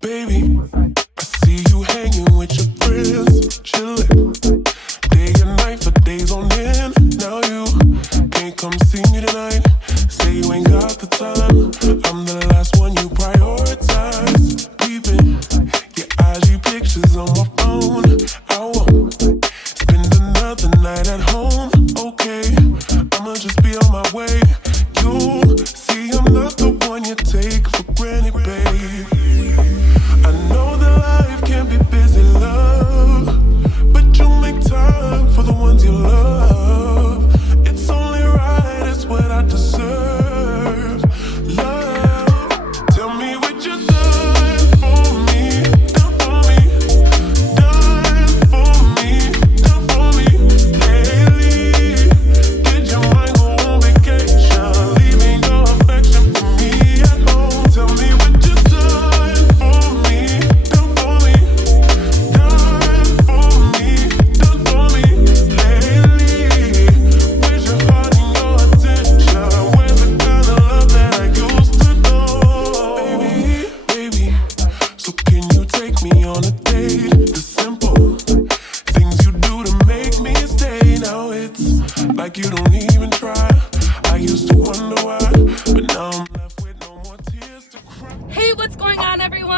Baby, I see you hanging with your friends, chilling day and night for days on end. Now you can't come see me tonight. Say you ain't got the time. I'm the last one you prioritize. Keeping your IG pictures on my phone. I won't spend another night at home. Okay, I'ma just be on my way. You see, I'm not the one you take for granted, babe. I know that life can be busy, love, but you make time for the ones you love. It's only right, it's what I deserve. Love, tell me what you've done for me, done for me, done for me, done for me lately. Did your mind go on vacation, leaving your affection for me at home? Tell me what you've done for me, done for me, done for me, done for me lately. Where's your heart and your attention? Where's the kind of love that I used to know? Baby, so can you take me on a date? The simple things you do to make me stay. Now it's like you don't even try. I used to wonder why, but now I'm left with no more tears to cry. Hey, what's going on, everyone?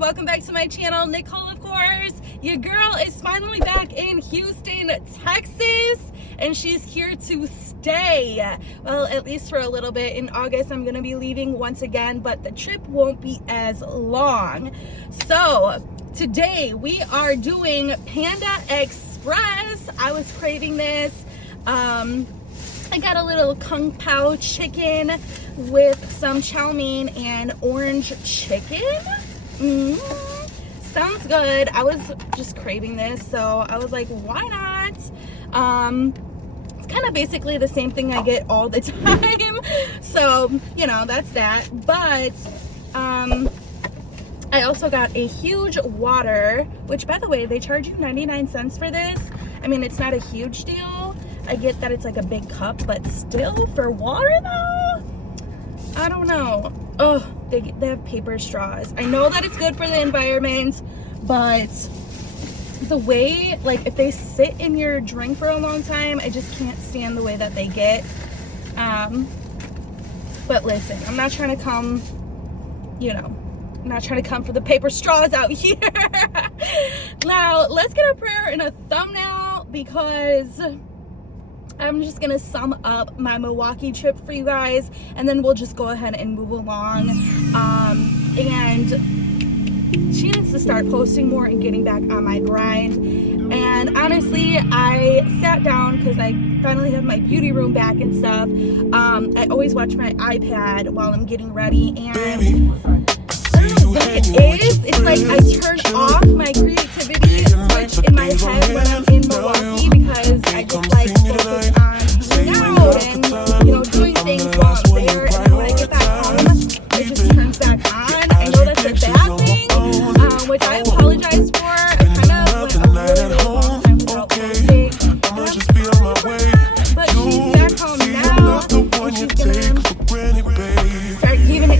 Welcome back to my channel. Nicole, of course. Your girl is finally back in Houston, Texas, and she's here to stay. Well, at least for a little bit. In August, I'm gonna be leaving once again, but the trip won't be as long. So today we are doing Panda Express. I was craving this. I got a little kung pao chicken with some chow mein and orange chicken. Sounds good. I was just craving this, so I was like, why not? It's kind of basically the same thing I get all the time. So, you know, that's that. But I also got a huge water, which, by the way, they charge you 99 cents for this. I mean, it's not a huge deal. I get that it's like a big cup, but still, for water though, I don't know. Oh, they have paper straws. I know that it's good for the environment, but the way, like, if they sit in your drink for a long time, I just can't stand the way that they get. But listen, I'm not trying to come, you know, I'm not trying to come for the paper straws out here. Now, let's get a prayer and a thumbnail, because I'm just gonna sum up my Milwaukee trip for you guys, and then we'll just go ahead and move along. And she needs to start posting more and getting back on my grind. And honestly, I sat down because I finally have my beauty room back and stuff. I always watch my iPad while I'm getting ready, and I don't know what it is. It's like I turn off my creativity switch in my head when I'm in Milwaukee, because I just like focus on hanging out and, you know, doing things while I'm there. And then when I get back home, it just turns back on. I know that's a bad thing, which I apologize for. I kind of went a really long time without posting, and I'm sorry, but she's back home now, and she's gonna start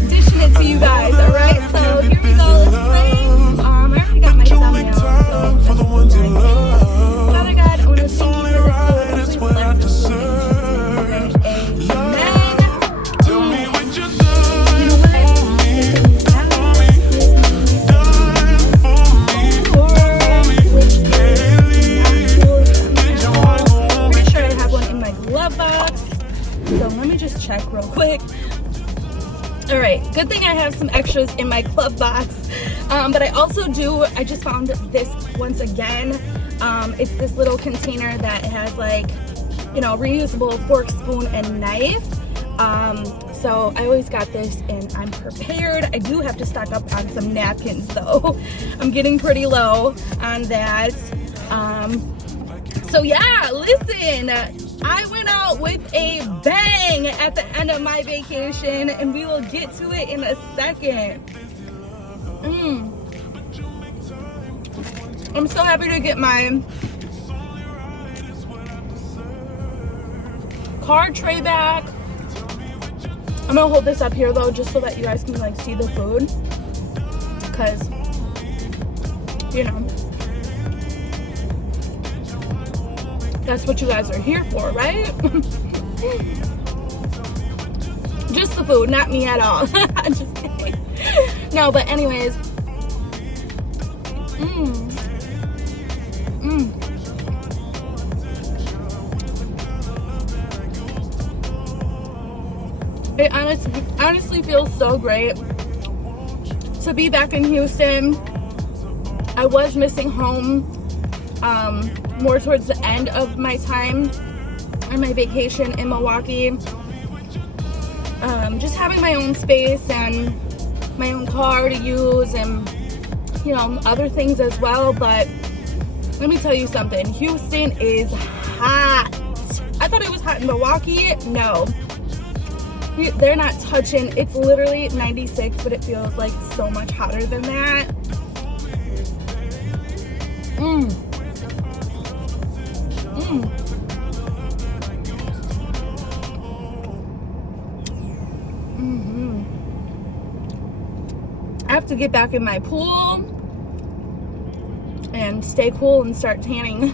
dishing it to you guys. All right, so here we go. Let's play. I already got my thumbnail, so For the ones you love, Father God, I want to it's thank only you for this right, food. it's Please what I bless this food. deserve. Amen. Tell me what you've done You know what? for me, done for me, done for me lately. Did your mind go on I'm pretty sure I have one in my glove box, so let me just check real quick. All right, good thing I have some extras in my glove box. But I also I just found this once again. It's this little container that has, like, you know, reusable fork, spoon, and knife. So I always got this, and I'm prepared. I do have to stock up on some napkins though. I'm getting pretty low on that. So yeah, listen, I went out with a bang at the end of my vacation, and we will get to it in a second. I'm so happy to get my card tray back. I'm gonna hold this up here though, just so that you guys can like see the food, because you know that's what you guys are here for, right? Just the food, not me at all. I'm just kidding. No, but anyways, it honestly feels so great to be back in Houston. I was missing home more towards the end of my time on my vacation in Milwaukee. Just having my own space and my own car to use, and you know, other things as well. But let me tell you something, Houston is hot. I thought it was hot in Milwaukee. No, they're not touching. It's literally 96, but it feels like so much hotter than that. I have to get back in my pool and stay cool and start tanning.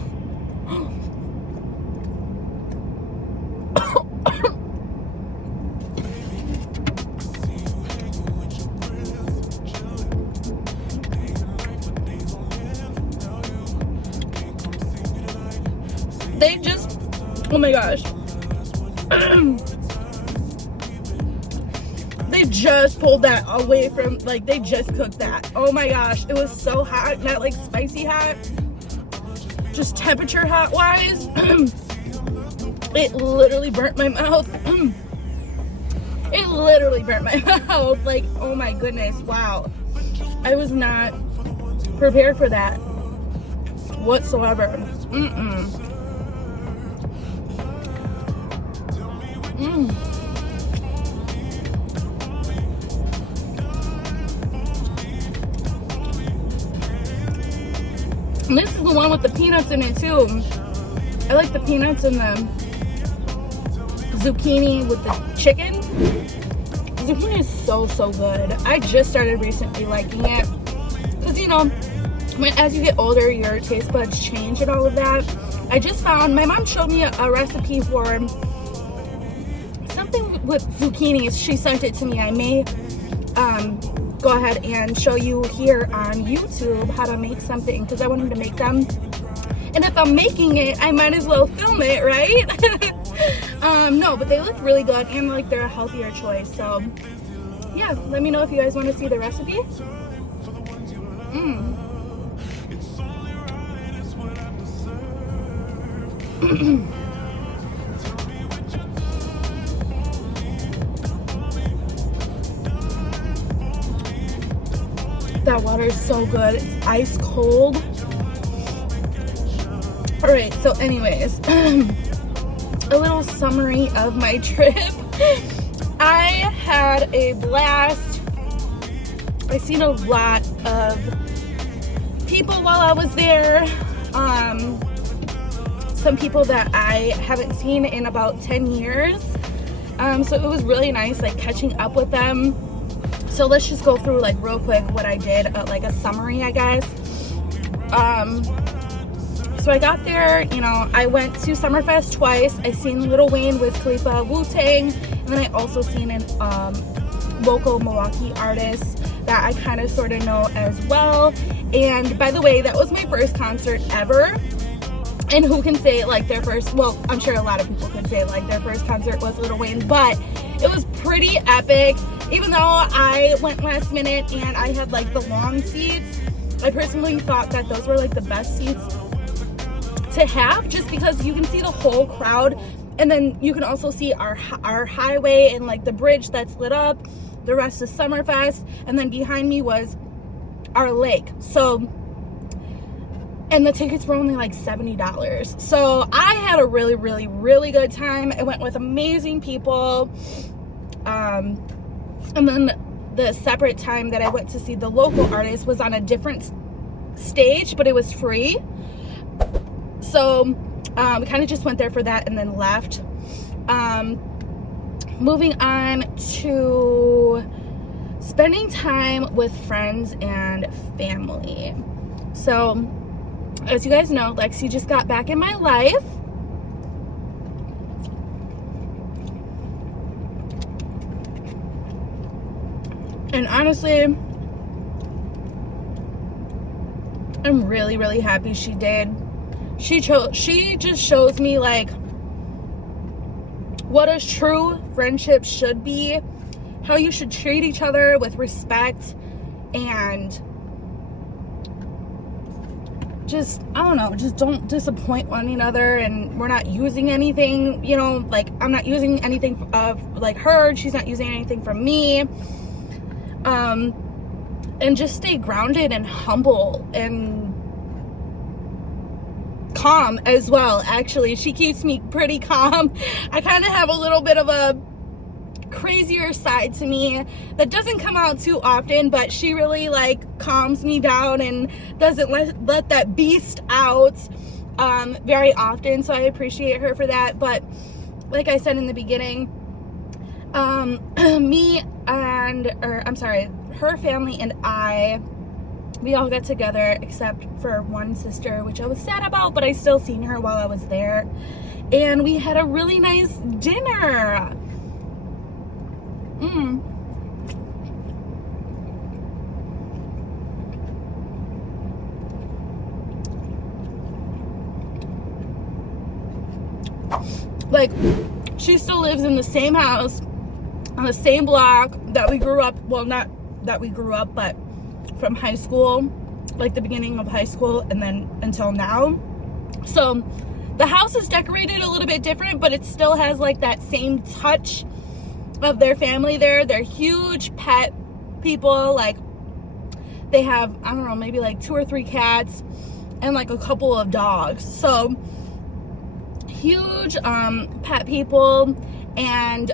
They just, oh my gosh. They just pulled that away from, like, they just cooked that. Oh my gosh, it was so hot, not like spicy hot, just temperature hot wise. It literally burnt my mouth. It literally burnt my mouth. Like, oh my goodness, wow. I was not prepared for that whatsoever. And this is the one with the peanuts in it too. I like the peanuts and the zucchini with the chicken. Zucchini is so good. I just started recently liking it, because you know, as you get older, your taste buds change and all of that. I just found, my mom showed me a recipe for something with zucchinis. She sent it to me. I may go ahead and show you here on YouTube how to make something, because I wanted to make them. And if I'm making it, I might as well film it, right? No, but they look really good, and like they're a healthier choice. So yeah, let me know if you guys want to see the recipe. That water is so good. It's ice cold. All right, so anyways, a little summary of my trip. I had a blast. I seen a lot of people while I was there. Some people that I haven't seen in about 10 years. So it was really nice, like, catching up with them. So let's just go through, like, real quick what I did, like a summary, I guess. So I got there, you know, I went to Summerfest twice. I seen Lil Wayne with Khalifa, Wu-Tang, and then I also seen an local Milwaukee artist that I kind of sort of know as well. And by the way, that was my first concert ever. And who can say, like, their first, well, I'm sure a lot of people could say, like, their first concert was Lil Wayne, but it was pretty epic. Even though I went last minute and I had, like, the long seats, I personally thought that those were, like, the best seats to have, just because you can see the whole crowd, and then you can also see our highway and, like, the bridge that's lit up. The rest is Summerfest, and then behind me was our lake. So, and the tickets were only like $70. So I had a really, really, really good time. I went with amazing people. And then the separate time that I went to see the local artist was on a different stage, but it was free. So we kind of just went there for that and then left. Moving on to spending time with friends and family. So as you guys know, Lexi just got back in my life. And honestly, I'm really, really happy she did. She just shows me like what a true friendship should be, how you should treat each other with respect, and just, I don't know, just don't disappoint one another. And we're not using anything, you know, like I'm not using anything of like her, she's not using anything from me. And just stay grounded and humble and calm as well. Actually, she keeps me pretty calm. I kind of have a little bit of a crazier side to me that doesn't come out too often, but she really like calms me down and doesn't let that beast out very often. So I appreciate her for that. But like I said in the beginning, her family and we all got together except for one sister, which I was sad about, but I still seen her while I was there. And we had a really nice dinner. Like, she still lives in the same house, on the same block that we grew up, well, not that we grew up, but from high school, like the beginning of high school and then until now. So the house is decorated a little bit different, but it still has like that same touch of their family there. They're huge pet people. Like, they have, I don't know, maybe like 2 or 3 cats and like a couple of dogs. So huge pet people. And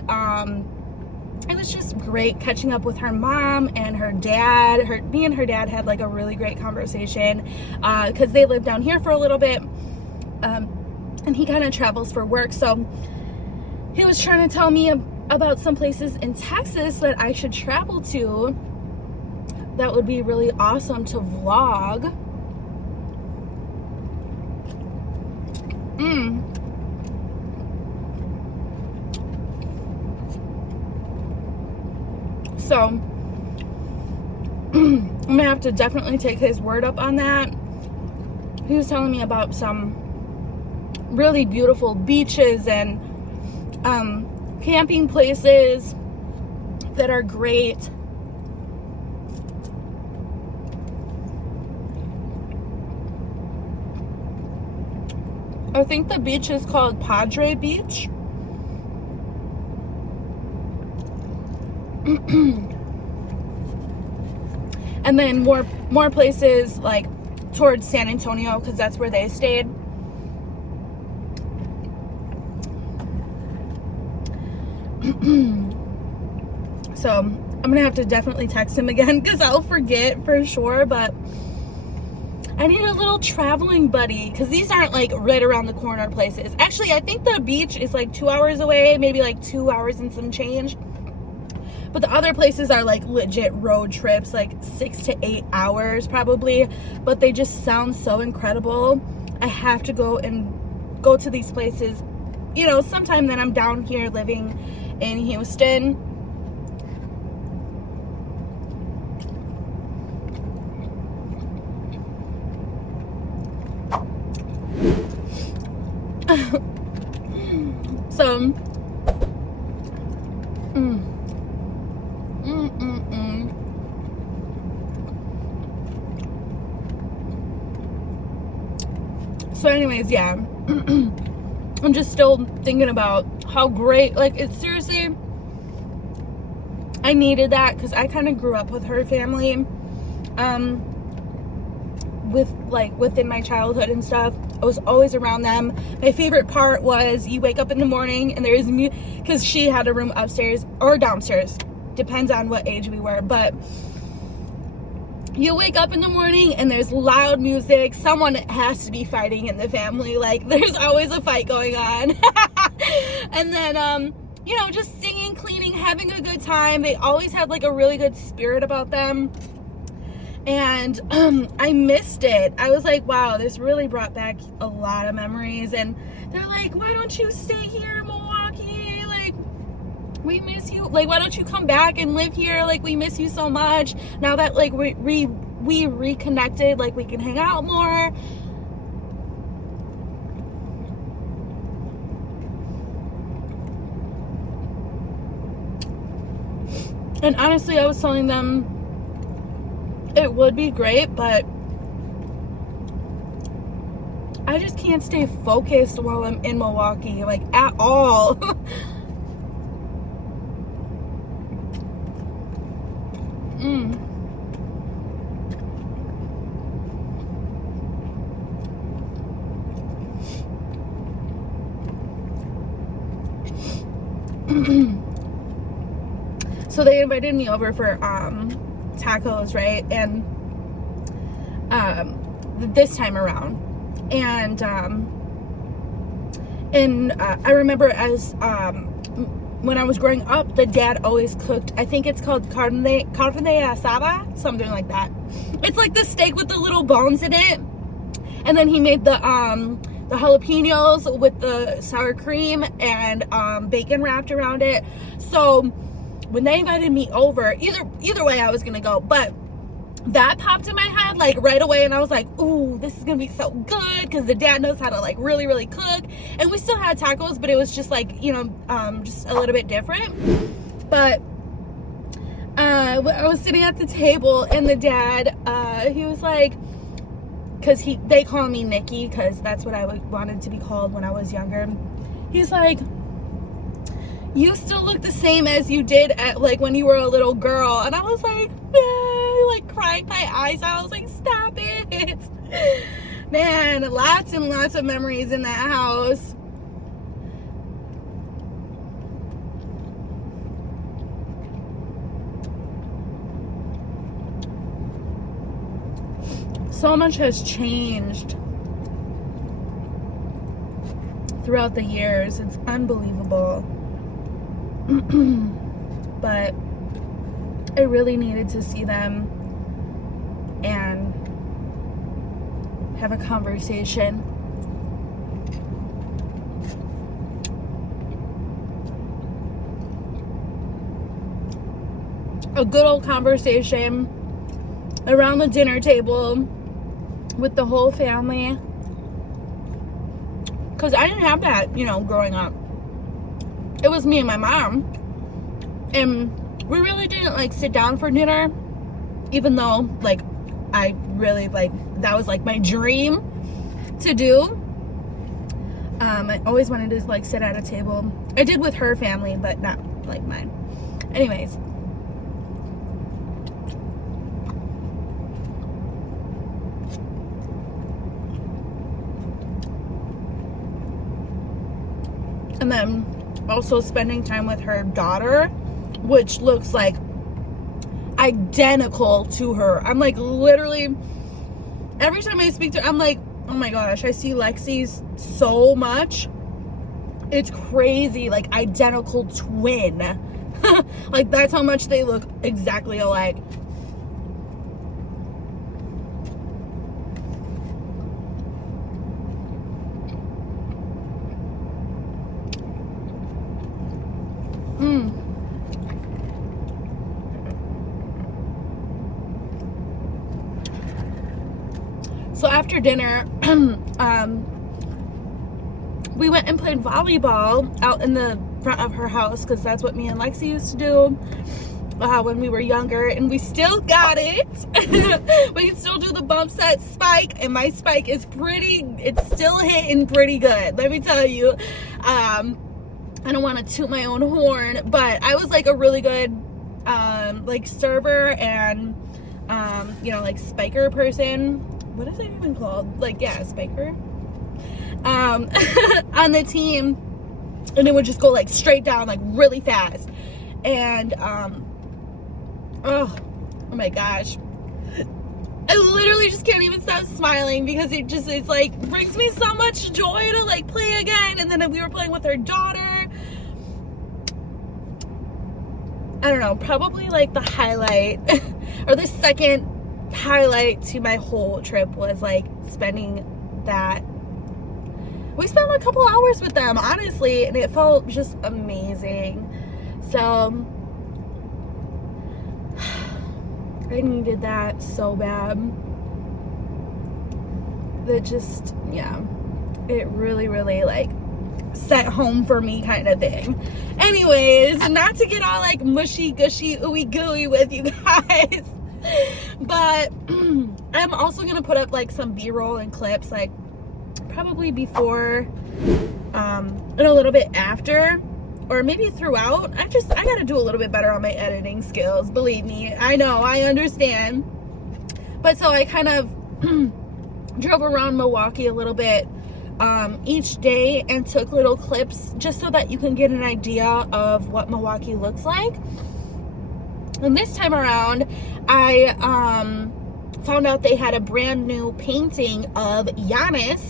it was just great catching up with her mom and her dad. Me and her dad had like a really great conversation because they lived down here for a little bit, and he kind of travels for work. So he was trying to tell me about some places in Texas that I should travel to that would be really awesome to vlog. So I'm gonna have to definitely take his word up on that. He was telling me about some really beautiful beaches and camping places that are great. I think the beach is called Padre Beach. And then more places like towards San Antonio, because that's where they stayed. So I'm gonna have to definitely text him again because I'll forget for sure. But I need a little traveling buddy because these aren't like right around the corner places. Actually, I think the beach is like 2 hours away, maybe like 2 hours and some change. But the other places are like legit road trips, like 6 to 8 hours probably. But they just sound so incredible. I have to go to these places, you know, sometime that I'm down here living in Houston. So So anyways, yeah, I'm just still thinking about how great, like, it's seriously, I needed that because I kind of grew up with her family, within my childhood and stuff. I was always around them. My favorite part was you wake up in the morning and there's because she had a room upstairs or downstairs, depends on what age we were, but you wake up in the morning and there's loud music. Someone has to be fighting in the family. Like, there's always a fight going on. And then, you know, just singing, cleaning, having a good time. They always had like a really good spirit about them. And I missed it. I was like, wow, this really brought back a lot of memories. And they're like, why don't you stay here in Milwaukee? Like, we miss you. Like, why don't you come back and live here? Like, we miss you so much. Now that like we reconnected, like we can hang out more. And honestly, I was telling them it would be great, but I just can't stay focused while I'm in Milwaukee, like, at all. So they invited me over for tacos, right? And this time around, and I remember as when I was growing up, the dad always cooked, I think it's called carne asada, something like that. It's like the steak with the little bones in it, and then he made the jalapenos with the sour cream and bacon wrapped around it. So when they invited me over, either way I was gonna go, but that popped in my head like right away, and I was like, ooh, this is gonna be so good, because the dad knows how to like really, really cook. And we still had tacos, but it was just like, you know, just a little bit different. But I was sitting at the table, and the dad, he was like, because they call me Nikki, because that's what I wanted to be called when I was younger. He's like, you still look the same as you did at like when you were a little girl. And I was like, like crying my eyes out. I was like, stop it. Man, lots and lots of memories in that house. So much has changed throughout the years. It's unbelievable. But I really needed to see them and have a conversation. A good old conversation around the dinner table with the whole family. Because I didn't have that, you know, growing up. It was me and my mom. And we really didn't like sit down for dinner, even though like I really like, that was like my dream to do. I always wanted to like sit at a table. I did with her family, but not like mine. Anyways. And then also spending time with her daughter, which looks like identical to her. I'm like, literally, every time I speak to her, I'm like, oh my gosh, I see Lexi's so much. It's crazy, like identical twin. Like, that's how much they look exactly alike. So after dinner, we went and played volleyball out in the front of her house, because that's what me and Lexi used to do when we were younger, and we still got it. We can still do the bump set spike, and my spike is it's still hitting pretty good, let me tell you. I don't want to toot my own horn, but I was like a really good like server and you know, like spiker person. What is it even called? Like, yeah, spiker. On the team, and it would just go like straight down, like really fast. And oh my gosh, I literally just can't even stop smiling because it's like brings me so much joy to like play again. And then we were playing with her daughter. I don't know, probably like the highlight or the second highlight to my whole trip was like spending that. We spent a couple hours with them, honestly, and it felt just amazing. So I needed that so bad. That just, yeah, it really, really like set home for me kind of thing. Anyways, not to get all like mushy gushy ooey gooey with you guys, but I'm also gonna put up like some b-roll and clips like probably before and a little bit after, or maybe throughout. I gotta do a little bit better on my editing skills, believe me. I know, I understand. But so I kind of drove around Milwaukee a little bit each day and took little clips just so that you can get an idea of what Milwaukee looks like. And this time around, I found out they had a brand new painting of Giannis.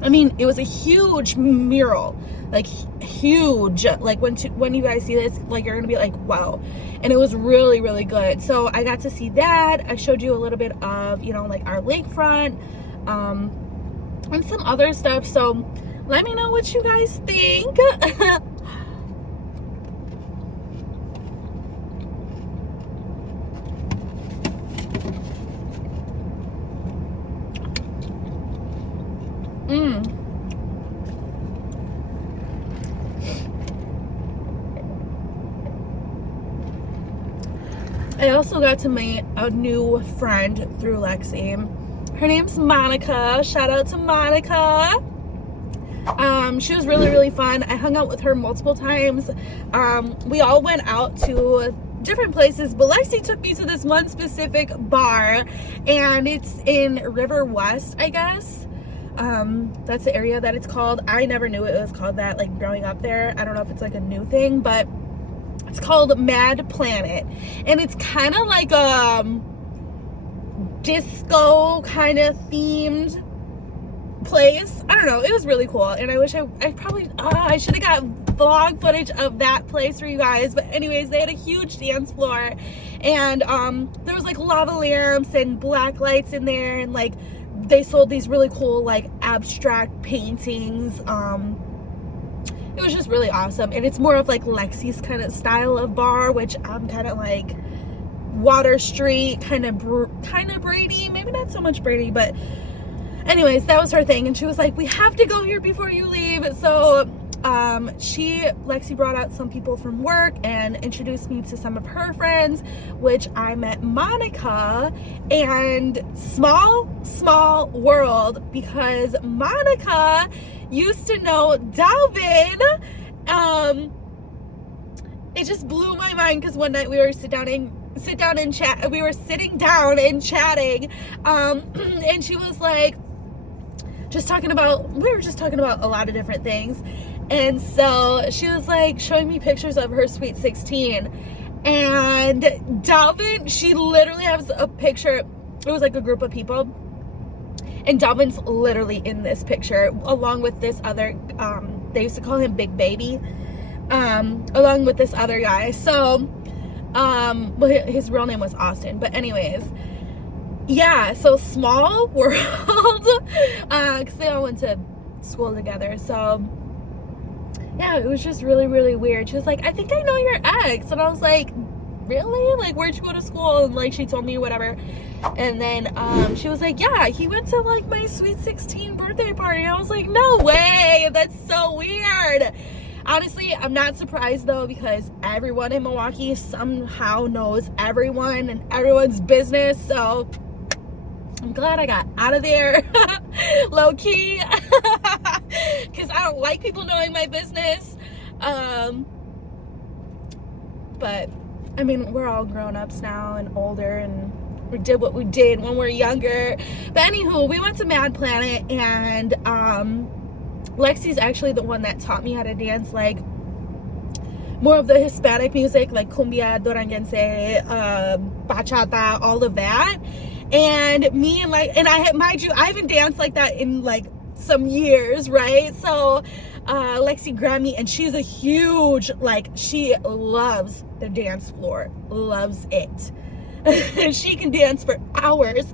I mean, it was a huge mural, like huge. Like when you guys see this, like you're gonna be like, wow. And it was really, really good. So I got to see that. I showed you a little bit of, you know, like our lakefront, and some other stuff. So let me know what you guys think. I also got to meet a new friend through Lexi. Her name's Monica. Shout out to Monica. She was really, really fun. I hung out with her multiple times. We all went out to different places, but Lexi took me to this one specific bar, and it's in River West, I guess. That's the area that it's called. I never knew it was called that, like growing up there. I don't know if it's like a new thing, but it's called Mad Planet, and it's kind of like a disco kind of themed place. I don't know, it was really cool, and I wish I should have got vlog footage of that place for you guys. But anyways, they had a huge dance floor, and there was like lava lamps and black lights in there, and like they sold these really cool like abstract paintings. It was just really awesome, and it's more of like Lexi's kind of style of bar, which I'm kind of like Water Street, kind of Brady, maybe not so much Brady, but anyways, that was her thing. And she was like, we have to go here before you leave. So Lexi brought out some people from work and introduced me to some of her friends, which I met Monica. And small world, because Monica used to know Dalvin. It just blew my mind because one night we were sitting down and chatting, and she was like, we were just talking about a lot of different things. And so she was like showing me pictures of her Sweet 16, and Dalvin, she literally has a picture. It was like a group of people, and Dalvin's literally in this picture along with this other, they used to call him Big Baby, along with this other guy. So well, his real name was Austin, but anyways, yeah, so small world, because they all went to school together. So yeah, it was just really, really weird. She was like, I think I know your ex, and I was like, really? Like, where'd you go to school? And like, she told me whatever. And then she was like, yeah, he went to like my Sweet 16 birthday party. I was like, no way, that's so weird. Honestly, I'm not surprised though, because everyone in Milwaukee somehow knows everyone and everyone's business. So I'm glad I got out of there, low key, because I don't like people knowing my business. But I mean, we're all grown-ups now and older, and we did what we did when we were younger. But anywho, we went to Mad Planet, and Lexi's actually the one that taught me how to dance like more of the Hispanic music, like cumbia, duranguense, bachata, all of that. And me and like, and mind you, I haven't danced like that in like some years, right? So Lexi grabbed me, and she's a huge, like, she loves the dance floor, loves it. And she can dance for hours.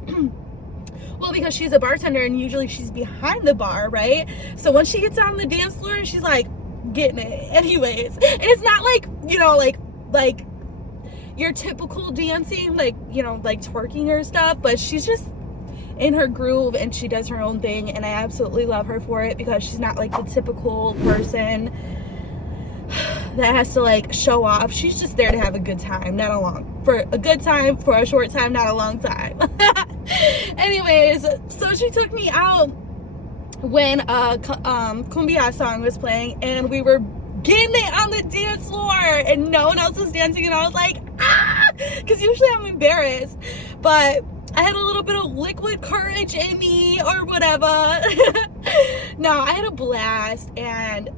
Well, because she's a bartender and usually she's behind the bar, right? So when she gets on the dance floor, she's like getting it. Anyways, and it's not like, you know, like your typical dancing, like, you know, like twerking or stuff, but she's just in her groove and she does her own thing, and I absolutely love her for it, because she's not like the typical person that has to like show off. She's just there to have a good time, for a short time, not a long time. Anyways, so she took me out when Kumbia song was playing, and we were getting it on the dance floor and no one else was dancing, and I was like, because usually I'm embarrassed, but I had a little bit of liquid courage in me or whatever. No, I had a blast, and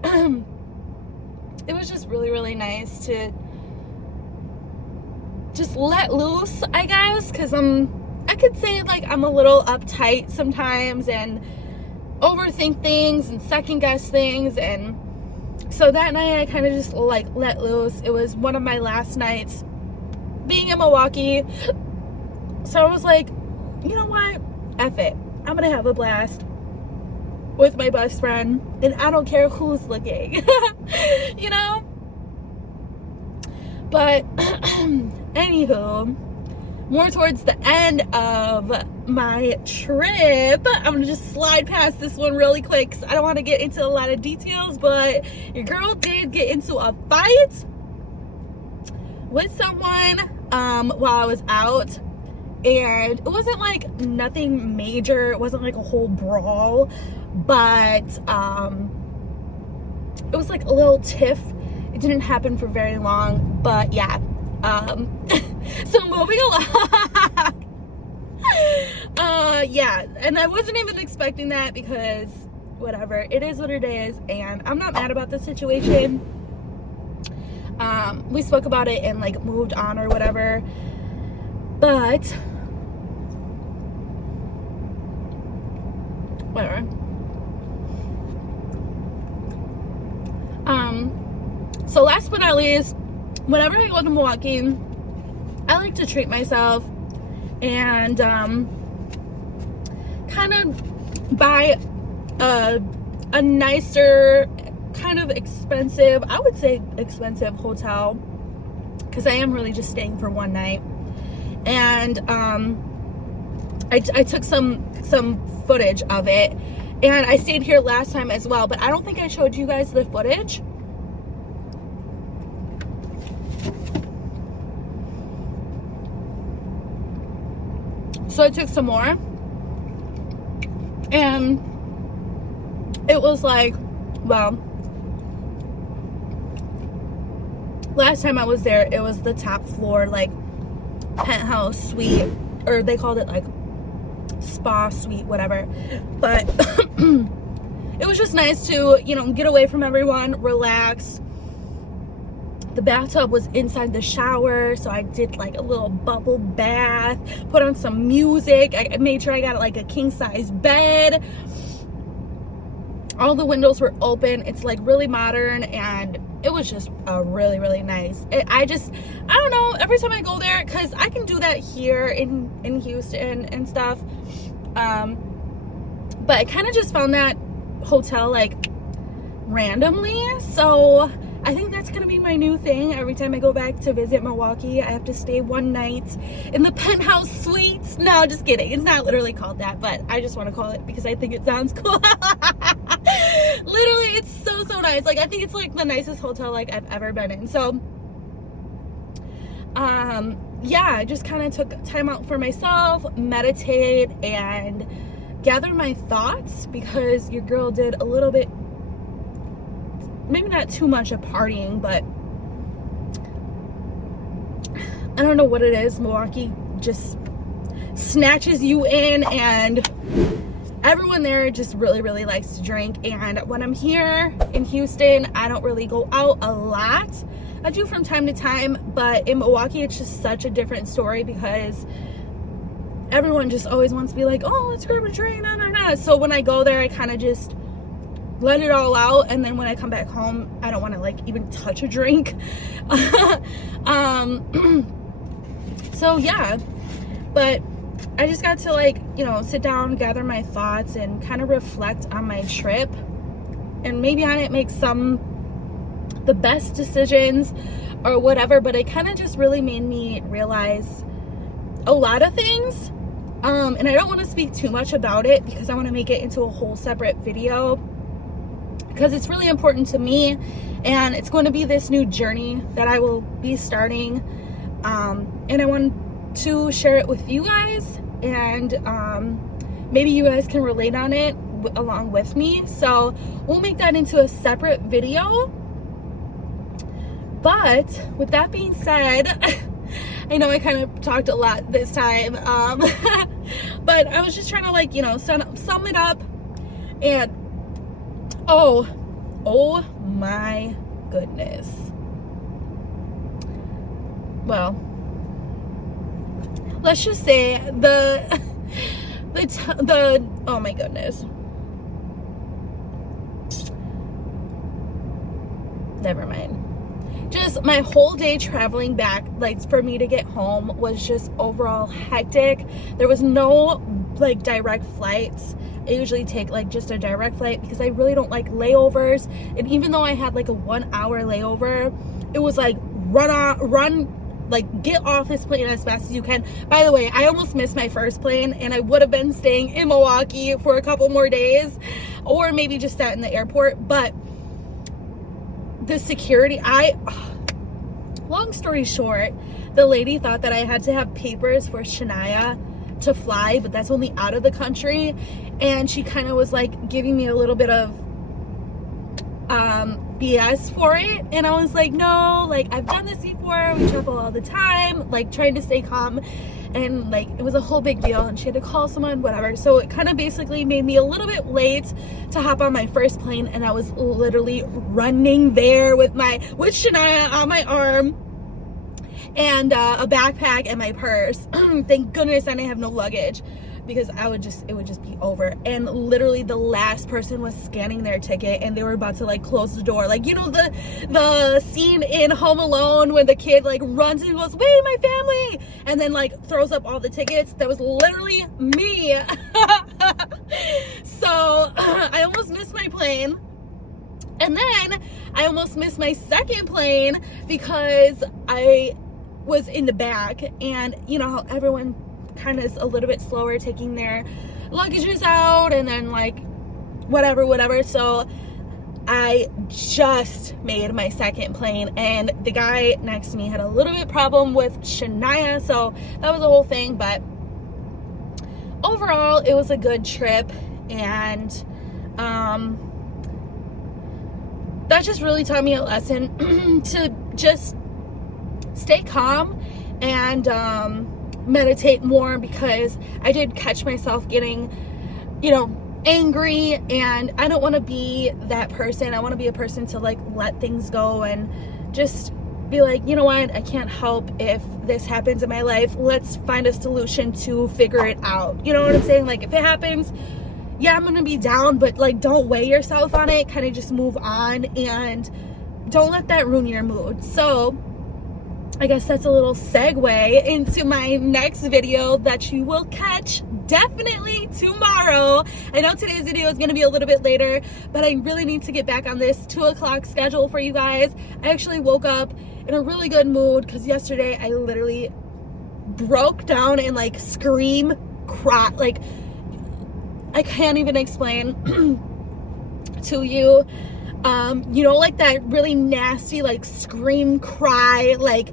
it was just really, really nice to just let loose, I guess, because I could say like I'm a little uptight sometimes and overthink things and second guess things, and so that night I kind of just like let loose. It was one of my last nights being in Milwaukee, so I was like, you know what, F it, I'm gonna have a blast with my best friend, and I don't care who's looking. You know. But anywho, more towards the end of my trip, I'm gonna just slide past this one really quick because I don't want to get into a lot of details, but your girl did get into a fight with someone while I was out, and it wasn't like nothing major, it wasn't like a whole brawl, but it was like a little tiff. It didn't happen for very long, but yeah. So moving along. Yeah, and I wasn't even expecting that, because whatever, it is what it is, and I'm not mad about the situation. We spoke about it and like moved on or whatever, but whatever. So last but not least, whenever I go to Milwaukee, I like to treat myself and kind of buy a nicer, kind of expensive, I would say expensive hotel, because I am really just staying for one night. And I took some footage of it, and I stayed here last time as well, but I don't think I showed you guys the footage. So I took some more, and it was like, well, last time I was there, it was the top floor, like penthouse suite, or they called it like spa suite, whatever. But it was just nice to, you know, get away from everyone, relax. The bathtub was inside the shower, so I did like a little bubble bath, put on some music. I made sure I got like a king size bed. All the windows were open. It's like really modern, and it was just really, really nice. I don't know, every time I go there, because I can do that here in Houston and stuff, but I kind of just found that hotel like randomly, so I think that's gonna be my new thing. Every time I go back to visit Milwaukee, I have to stay one night in the penthouse suite. No, just kidding. It's not literally called that, but I just want to call it because I think it sounds cool. Literally, it's so nice. Like, I think it's like the nicest hotel like I've ever been in. So yeah, I just kind of took time out for myself, meditate, and gather my thoughts, because your girl did a little bit, maybe not too much of partying, but I don't know what it is. Milwaukee just snatches you in, and everyone there just really, really likes to drink. And when I'm here in Houston, I don't really go out a lot. I do from time to time, but in Milwaukee, it's just such a different story, because everyone just always wants to be like, oh, let's grab a drink, nah, nah, nah. So when I go there, I kind of just let it all out, and then when I come back home, I don't want to like even touch a drink. So yeah, but I just got to like, you know, sit down, gather my thoughts, and kind of reflect on my trip, and maybe I didn't make the best decisions or whatever, but it kind of just really made me realize a lot of things. And I don't want to speak too much about it because I want to make it into a whole separate video, because it's really important to me, and it's going to be this new journey that I will be starting, and I want to share it with you guys, and maybe you guys can relate on it along with me. So we'll make that into a separate video. But with that being said, I know I kind of talked a lot this time, but I was just trying to like, you know, sum it up. And oh my goodness. Well, let's just say the oh my goodness. Never mind. Just my whole day traveling back, like for me to get home, was just overall hectic. There was no like direct flights. I usually take like just a direct flight because I really don't like layovers. And even though I had like a 1 hour layover, it was like run, like get off this plane as fast as you can. By the way, I almost missed my first plane, and I would have been staying in Milwaukee for a couple more days, or maybe just sat in the airport. But the security, long story short, the lady thought that I had to have papers for Shania to fly, but that's only out of the country. And she kind of was like giving me a little bit of BS for it. And I was like, no, like I've done this before, we travel all the time, like trying to stay calm. And like it was a whole big deal, and she had to call someone, whatever. So it kind of basically made me a little bit late to hop on my first plane, and I was literally running there with Shania on my arm, and a backpack and my purse. Thank goodness I didn't have no luggage, because it would just be over. And literally the last person was scanning their ticket, and they were about to like close the door, like, you know, the scene in Home Alone when the kid like runs and goes, wait, my family, and then like throws up all the tickets. That was literally me. So I almost missed my plane, and then I almost missed my second plane because I was in the back, and you know how everyone kind of is a little bit slower taking their luggages out, and then like whatever. So I just made my second plane, and the guy next to me had a little bit problem with Shania, so that was a whole thing. But overall, it was a good trip, and that just really taught me a lesson to just stay calm and meditate more, because I did catch myself getting, you know, angry, and I don't want to be that person. I want to be a person to like let things go and just be like, you know what, I can't help if this happens in my life. Let's find a solution to figure it out. You know what I'm saying? Like if it happens, yeah, I'm gonna be down, but like don't weigh yourself on it. Kind of just move on, and don't let that ruin your mood. So I guess that's a little segue into my next video that you will catch definitely tomorrow. I know today's video is going to be a little bit later, but I really need to get back on this 2 o'clock schedule for you guys. I actually woke up in a really good mood, because yesterday I literally broke down and like cry. Like I can't even explain to you. You know, like that really nasty like scream cry, like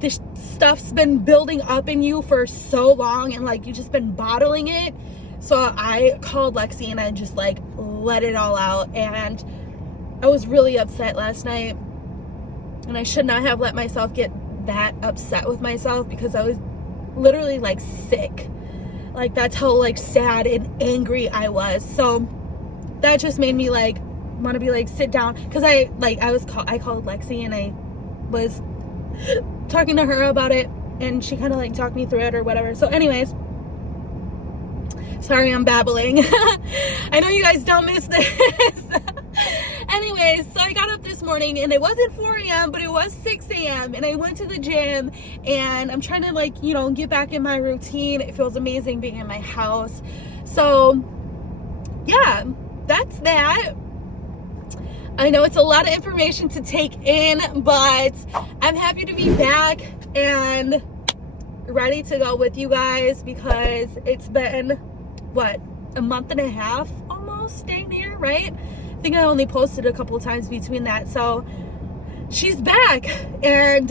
this stuff's been building up in you for so long, and like you just been bottling it. So I called Lexi, and I just like let it all out, and I was really upset last night, and I should not have let myself get that upset with myself, because I was literally like sick. Like that's how like sad and angry I was. So that just made me like want to be like sit down, because I called Lexi, and I was talking to her about it, and she kind of like talked me through it or whatever. So anyways, Sorry, I'm babbling. I know you guys don't miss this. Anyways, so I got up this morning and it wasn't 4 a.m., but it was 6 a.m. and I went to the gym and I'm trying to, like, you know, get back in my routine. It feels amazing being in my house. So yeah, that's that. I know it's a lot of information to take in, but I'm happy to be back and ready to go with you guys because it's been, what, a month and a half almost, dang near, right? I think I only posted a couple of times between that. So she's back and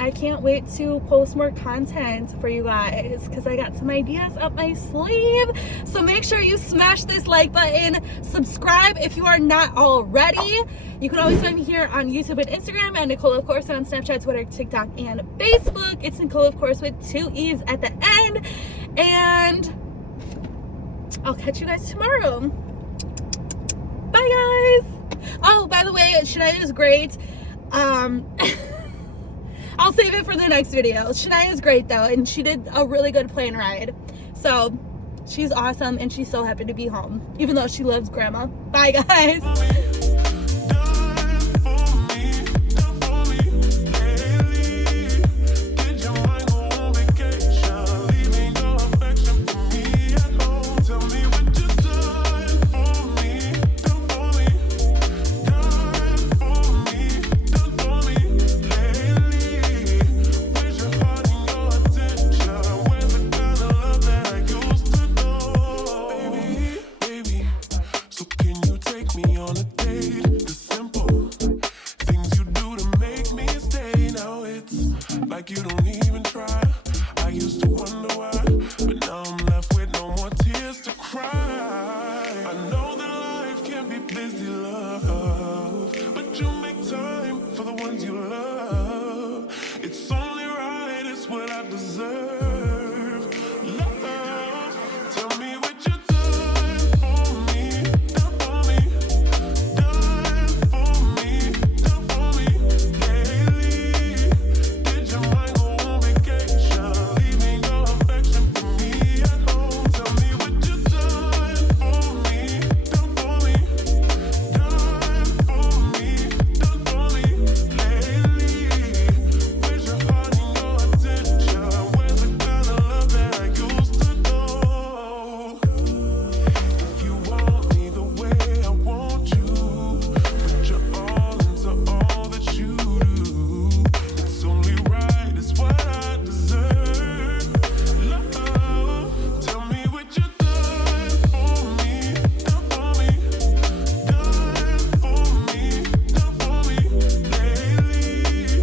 I can't wait to post more content for you guys because I got some ideas up my sleeve. So make sure you smash this like button, subscribe if you are not already. You can always find me here on YouTube and Instagram, and Nicole, of course, on Snapchat, Twitter, TikTok, and Facebook. It's Nicole, of course, with 2 E's at the end. And I'll catch you guys tomorrow. Bye, guys. Oh, by the way, Shania is great. I'll save it for the next video. Shania is great though, and she did a really good plane ride. So she's awesome, and she's so happy to be home, even though she loves grandma. Bye, guys. Like you don't even try. I used to wonder why, but now I'm left with no more tears to cry. I know that life can be busy, love, but you make time for the ones you love. It's only right, it's what I deserve. Love, tell me what you done for me, done for me, done for me, done for me lately. Did your mind go on vacation, leaving your affection for me at home? Tell me what you done for me, done for me, done for me, done for me lately. Where's your heart and your attention? Where's the kind of love that I used to know? If you want me the way I want you, put your all into all that you do. It's only right, it's what I deserve. Love, tell me what you done for me, done for me, done for me, done for me lately.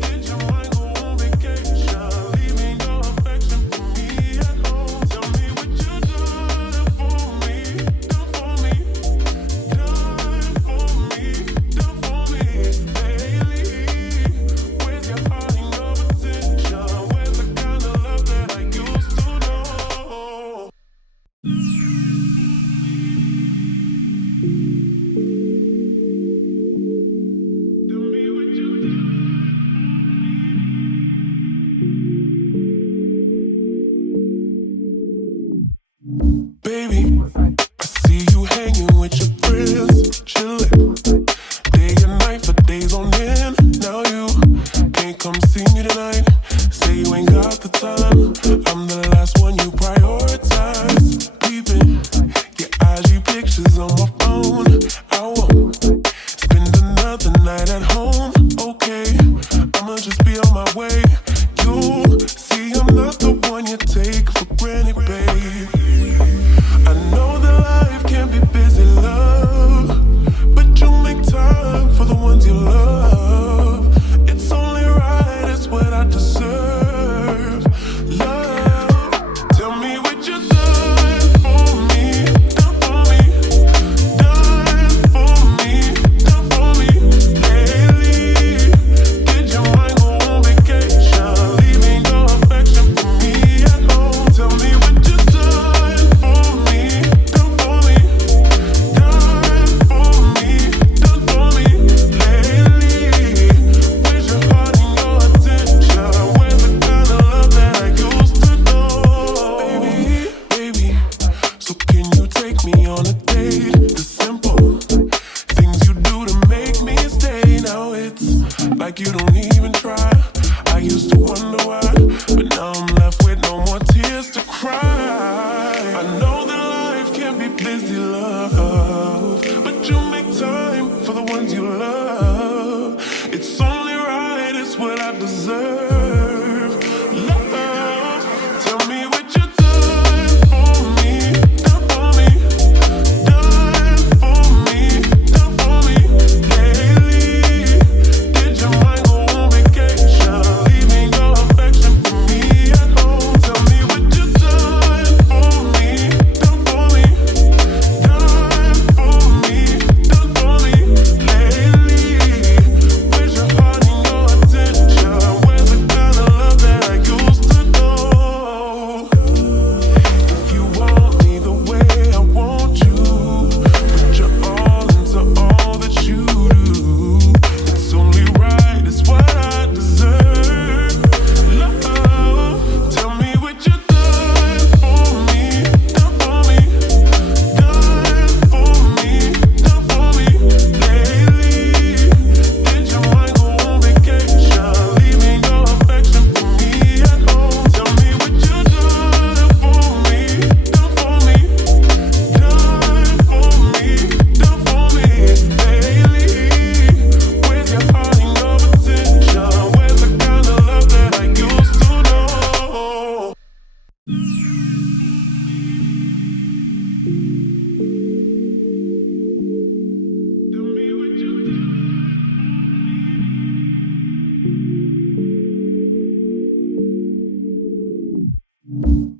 Did your mind go on vacation, leaving your affection for me at home? Tell me what you done for me, done for me, done for me, done for me lately. Where's your heart and your attention? Where's the kind of love that I used to know? Tell me what you done. Baby, I see you hanging with your friends, chilling day and night for days on end. Now you can't come see me tonight. Say you ain't got the time. I'm the last one you prioritize. Keeping your IG pictures on my phone. I won't spend another night at home. Okay, I'ma just be on my way. You'll see I'm not the one you take for granted, babe. I know that life can be busy, love, but you make time for the ones you love. It's only right, it's what I deserve. Love, tell me what you done for me, done for me, done for me, done for me lately. Did your mind go on vacation, leaving your affection for me at home? Tell me what you done for me, done for me,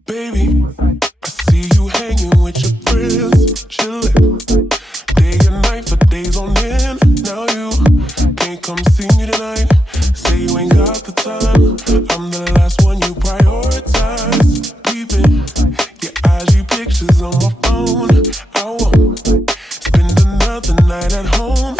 Baby, I see you hanging with your friends, chilling day and night for days on end. Now you can't come see me tonight. Say you ain't got the time. I'm the last one you prioritize. Keeping your IG pictures on my phone. I won't spend another night at home.